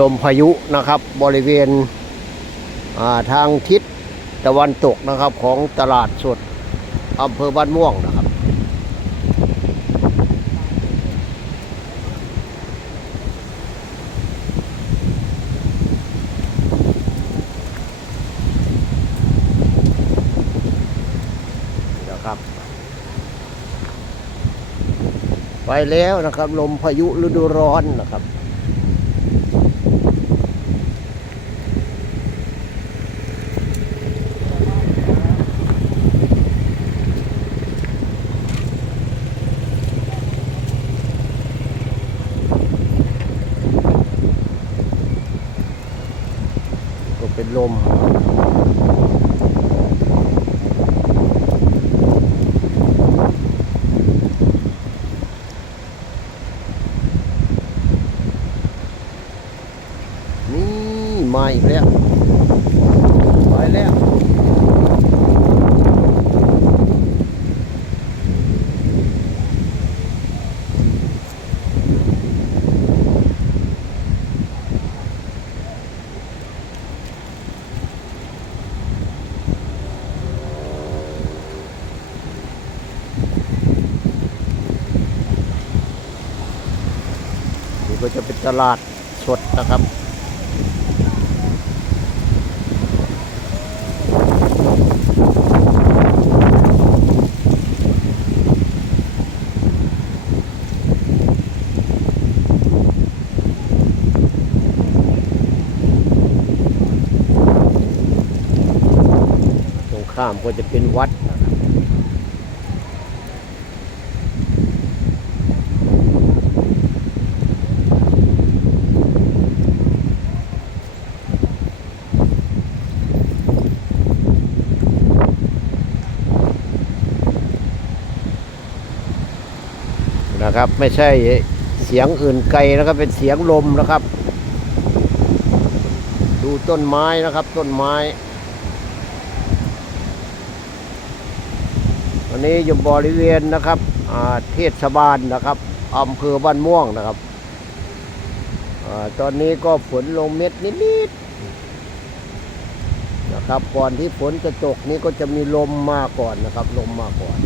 ลมพายุนะครับ บริเวณาทางทิศตะวันตกนะครับของตลาดสดอำเภอบ้านม่วงนะครับ นะครับ ไปแล้วนะครับ ลมพายุฤดูร้อนนะครับ เป็นลม นี่มาอีกแล้วไปแล้ว นี่ ก็จะเป็นตลาดสดนะครับตรงข้ามก็จะเป็นวัด นะครับ ไม่ใช่เสียงอื่นไกลนะครับเป็นเสียงลมนะครับ ดูต้นไม้นะครับ ต้นไม้วันนี้อยู่บริเวณนะครับเทศบาลนะครับอำเภอบ้านม่วงนะครับอตอนนี้ก็ฝนลงเม็ดนิดๆนะครับ ก่อนที่ฝนจะตกนี้ก็จะมีลมมาก่อนนะครับ ลมมาก่อน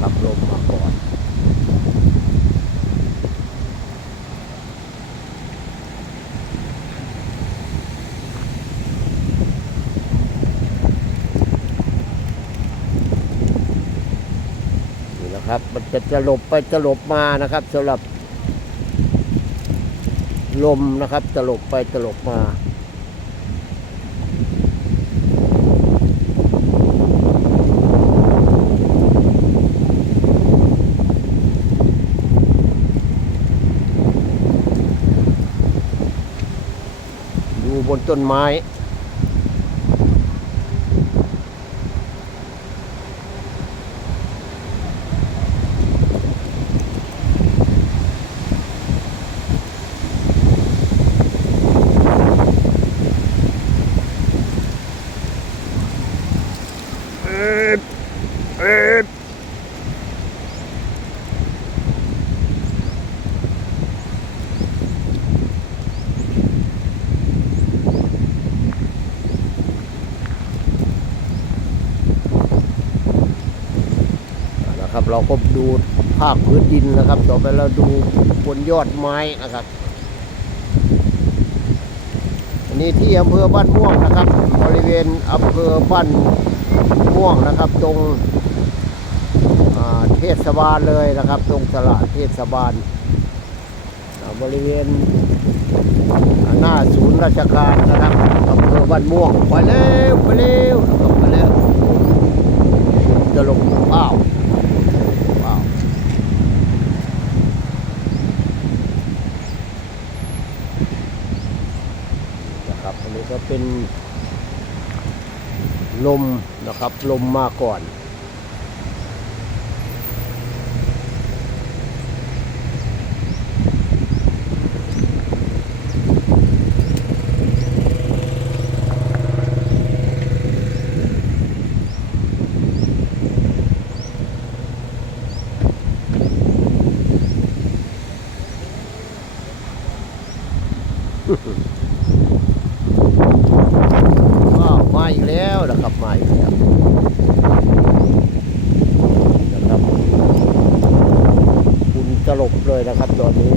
ครับลมมาก่อน นะครับ มันจะจะหลบไปจะหลบมานะครับสำหรับ ลมนะครับจะหลบไปจะหลบมาดูบนต้นไม้ เอ๊ะเอ๊ะนะครับ เราก็ดูภาคพื้นดินนะครับ ต่อไปเราดูบนยอดไม้นะครับ อันนี้ที่อำเภอบ้านม่วงนะครับ บริเวณอำเภอบ้านม่วงนะครับ ตรงเทศบาลเลยนะครับ ตรงตลาดเทศบาล บริเวณหน้าศูนย์ราชการนะครับอำเภอบ้านม่วงไปเร็วไปเร็วนะครับไปเร็วจะลงอ้าวอ้าว นะครับอันนี้ก็เป็น ลมนะครับ ลมมาก่อนน ว้าวมาอีกแล้วนะครับมาอีกแล้วนะครับคุณตลบเลยนะครับตอนนี้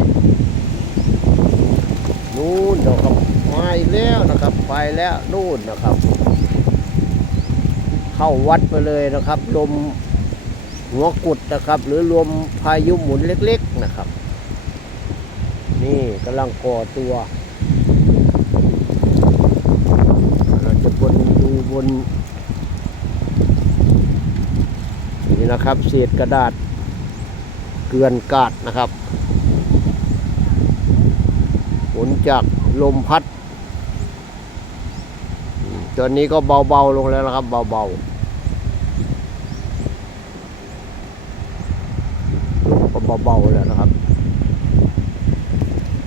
นู่นนะครับมาอีกแล้วนะครับ ไป แล้วนู่นนะครับ เข้าวัดไปเลยนะครับ ลมหัวกุดนะครับ หรือลมพายุหมุนเล็ก ๆนะครับ นี่กำลังก่อตัว เราจะบนดูบน นี่นะครับเศษกระดาษเกลือนกาดนะครับ ผลจากลมพัด ตอนนี้ก็เบาๆลงแล้วนะครับ เบาๆลมก็เบาๆแล้วนะครับ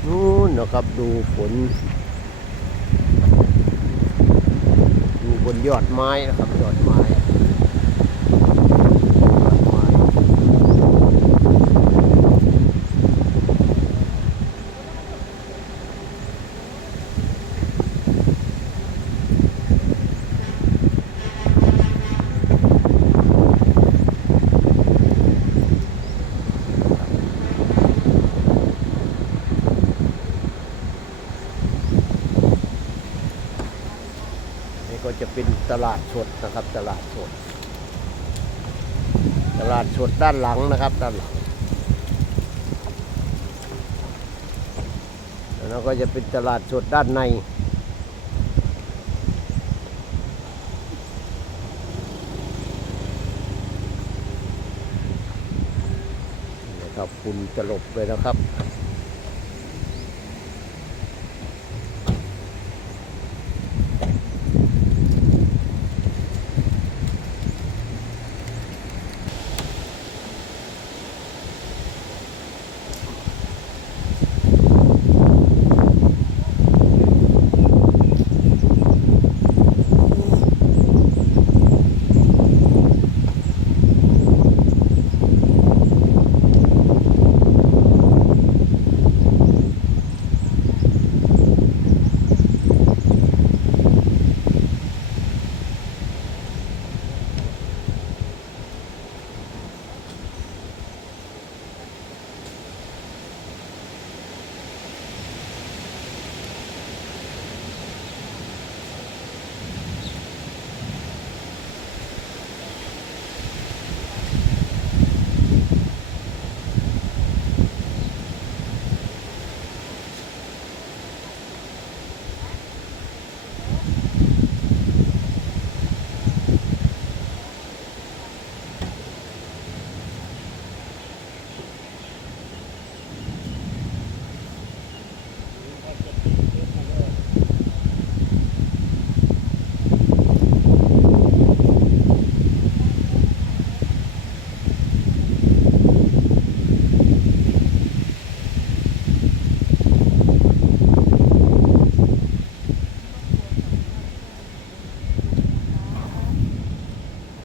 นู่นนะครับดูฝนดูบนยอดไม้นะครับยอดไม้ยอดไม้นี่ ก็จะเป็นตลาดสดนะครับ ตลาดสด ตลาดสดด้านหลังนะครับ ด้านหลังแล้วก็จะเป็นตลาดสดด้านในนะครับคุณจะหลบเลยนะครับ